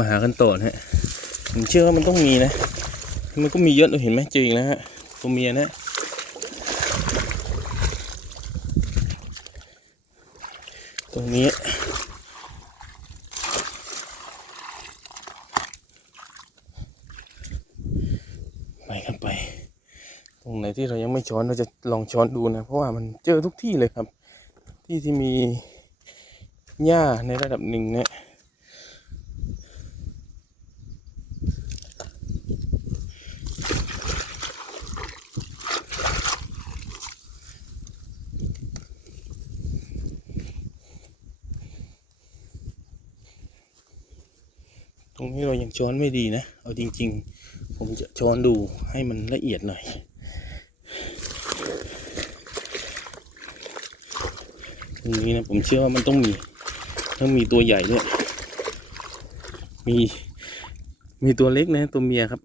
มาหากันต่อนะฮะผมเชื่อว่ามันต้องมีนะ มันก็มีเยอะเราเห็นไหมจออีกแล้วฮะตัวเมียนะตรงนี้ไปครับไป ตรงไหนที่เรายังไม่ช้อนเราจะลองช้อนดูนะ เพราะว่ามันเจอทุกที่เลยครับ ที่ที่มีหญ้าในระดับหนึ่งเนี่ย รงนี้เรายังช้อนไม่ดีนะ เอาจริง ๆ ผมจะช้อนดูให้มันละเอียดหน่อย ตรงนี้นะผมเชื่อว่ามันต้องมีต้องมีตัวใหญ่ด้วย มีมีตัวเล็กนะตัวเมียครับ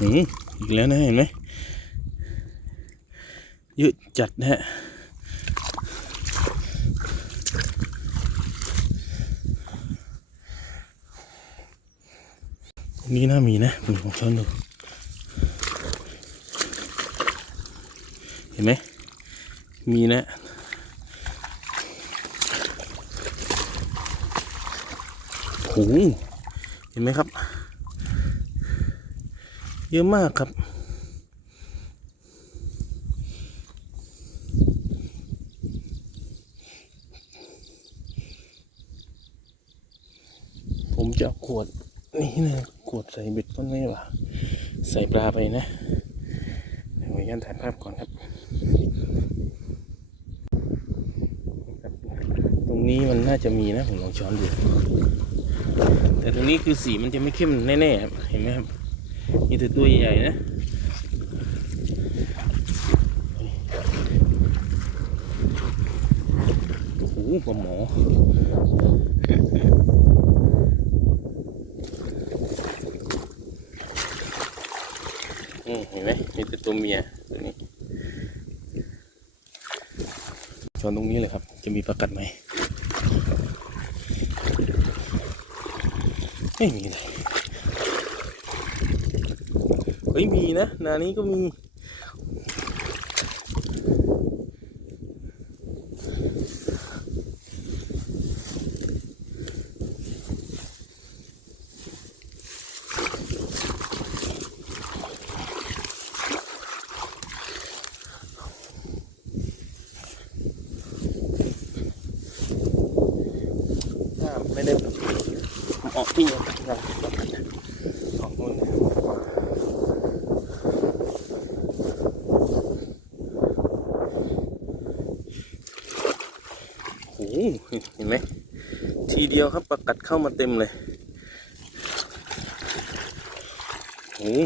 หืมอีกแล้วนะเห็นไหมเยอะจัดนะฮะ ตรง นี้น่ามีนะผมผมช้อนดู เห็นไหม มีนะ โห เห็นไหมครับ เยอะมากครับผมจะขวดนี่นะ ขวดใส่เบ็ดต้นไม่หว่าใส่ปลาไปนะเดี๋ยวขออนุญาตถ่ายภาพก่อนครับ ตรงนี้มันน่าจะมีนะผมลองช้อนดู แต่ตรงนี้คือสีมันจะไม่เข้มแน่ๆครับเห็นไหมครับ มีแต่ตัวใหญ่ๆนะโอ้โหปลาหมอ เห็นไหมมีแต่ตัวเมียตัวนี้ช้อนตรงนี้เลยครับ จะมีประกัดไหมไม่มีเลยเฮ้ยมีนะ นานี้ก็มี ถ้าไม่ได้แบบ ที่เราออกนู่นโอ้โหเห็นไหมทีเดียวครับประกัดเข้ามาเต็มเลยโอ้โห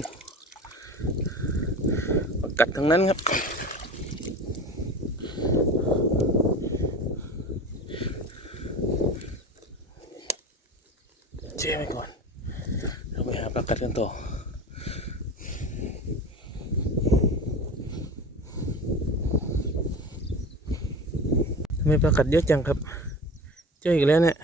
ประกัดทั้งนั้นครับ เช่ไว้ก่อนเราไปหาปลากัดกันต่อทำไมปลากัดเยอะจังครับ เจออีกแล้วเนี่ย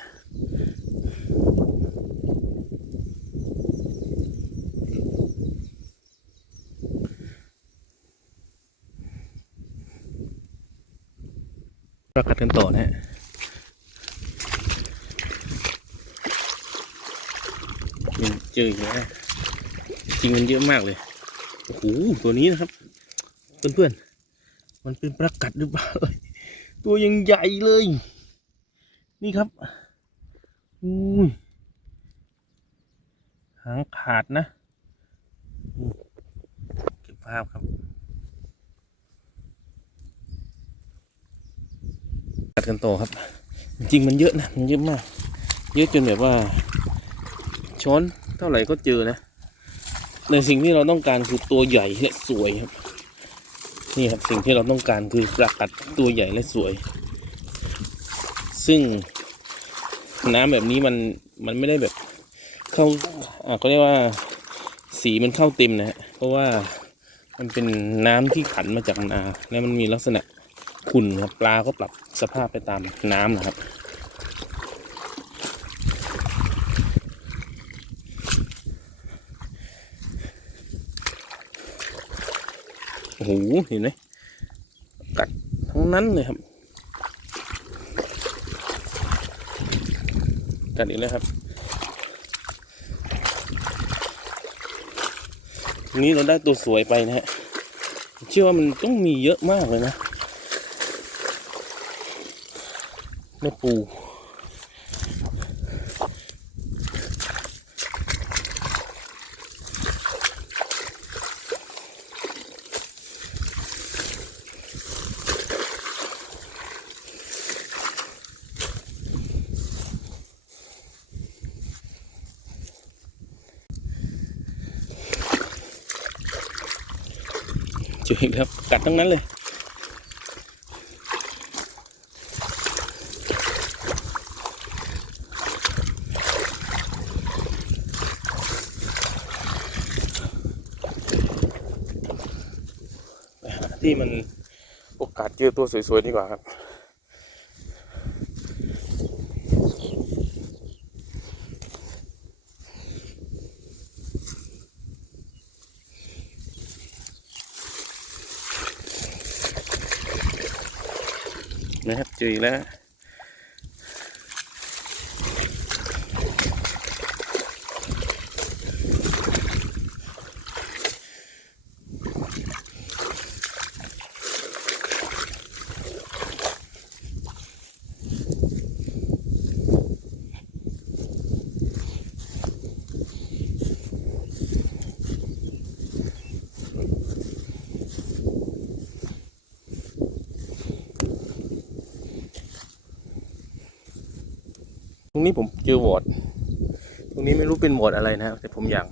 ปลากัดกันต่อนะฮะ ยัง เจออีกแล้วจริงมันเยอะมากเลยโอ้โหตัวนี้นะครับ เพื่อนๆมันเป็นประกัดหรือเปล่าตัวยังใหญ่เลย นี่ครับอุ้ยหางขาดนะเก็บภาพครับกัดกันต่อครับ จริงมันเยอะนะมันเยอะมาก เยอะจนแบบว่าช้อน เท่าไหร่ก็เจอนะในสิ่งที่เราต้องการคือตัวใหญ่และสวยครับ นี่ครับสิ่งที่เราต้องการคือปลากัดตัวใหญ่และสวย ซึ่งน้ำแบบนี้มันมันไม่ได้แบบเข้าอ่าก็เรียกว่าสีมันเข้าเต็มนะฮะเพราะว่ามันเป็นน้ำที่ขันมาจากนา และมันมีลักษณะขุ่นครับปลาก็ปรับสภาพไปตามน้ำนะครับ หเห็นไหมกัดทั้งนั้นเลยครับ กัดอีกแล้วครับทีนี้เราได้ตัวสวยไปนะฮะ เชื่อว่ามันต้องมีเยอะมากเลยนะแม่ปู เจออีกแล้วกัดทั้งนั้นเลยที่มันโอกาสเจอตัวสวยๆดีกว่าครับ นะครับ เจออีกแล้ว รงนี้ผมเจอวอดตรงนี้ไม่รู้เป็นวอดอะไรนะแต่ผมอยาก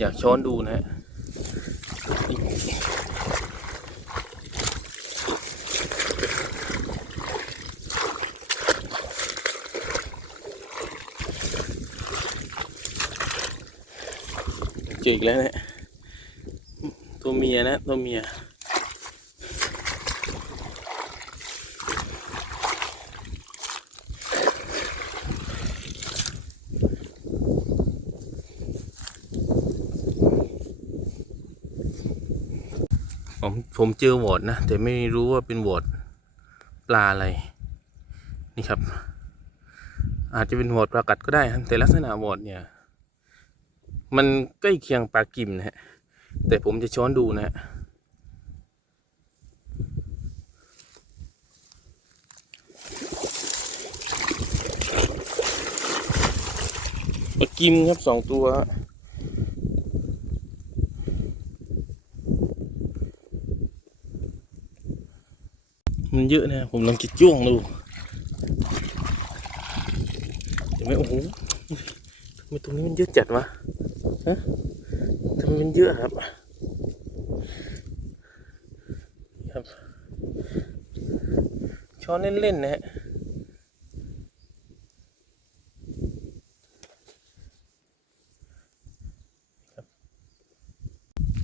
อยากช้อนดูนะฮะเจออีกแล้วนะตัวเมียนะตัวเมีย ผมผมเจอวอดนะ แต่ไม่รู้ว่าเป็นวอดปลาอะไร นี่ครับ อาจจะเป็นวอดปลากัดก็ได้ แต่ลักษณะวอดเนี่ย มันใกล้เคียงปลากิมนะฮะแต่ผมจะช้อนดูนะฮะปลากิมครับสองตัวฮะ มัน เยอะนะผมลองจิจ้วงดูเห็นไหมโอ้โหทำไมตรงนี้มันเยอะจัดวะฮะทำไมมันเยอะครับครับ ช้อนเล่นๆนะฮะ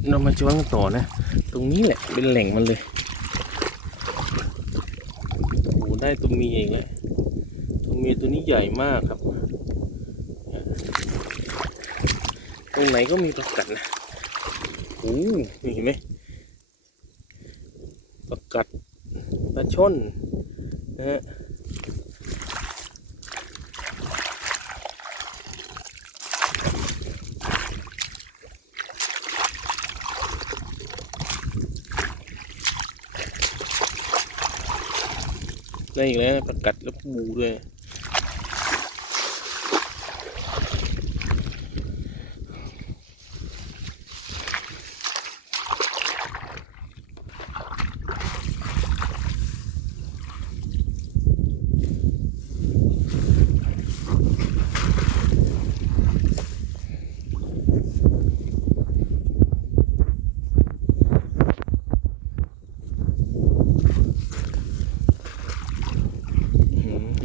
เรามาช้อนกันต่อนะ ตรงนี้แหละเป็นแหล่งมันเลย โอ้โห ได้ตัวเมียเองเลยตัวเมียตัวนี้ใหญ่มากครับ ตรงไหนก็มีประกัดนะโอ้นี่เห็นไหมประกัดปลาช่อนนะฮะ ได้อีกแล้วนะประกัดแล้วปูด้วย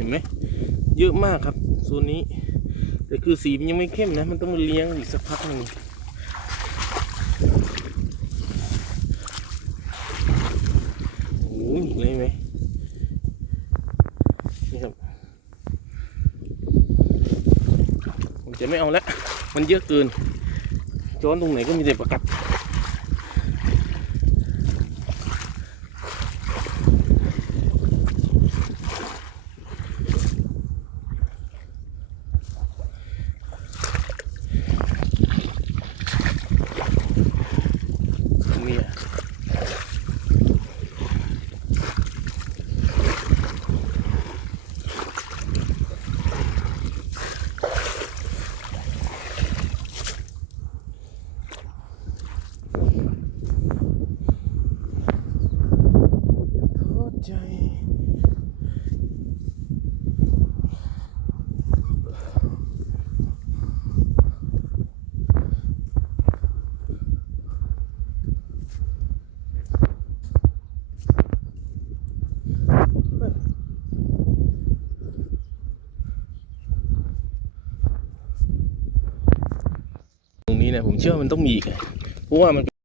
ไหมเยอะมากครับโซนนี้ แต่คือสีมันยังไม่เข้มนะ มันต้องมาเลี้ยงอีกสักพักหนึ่งโอ้ยเลยไหมนี่ครับ ผมจะไม่เอาแล้วมันเยอะเกินจ้อนตรงไหนก็มีแต่ประกัด นี้ เนี่ยผมเชื่อว่ามันต้องมีอีกเพราะว่ามัน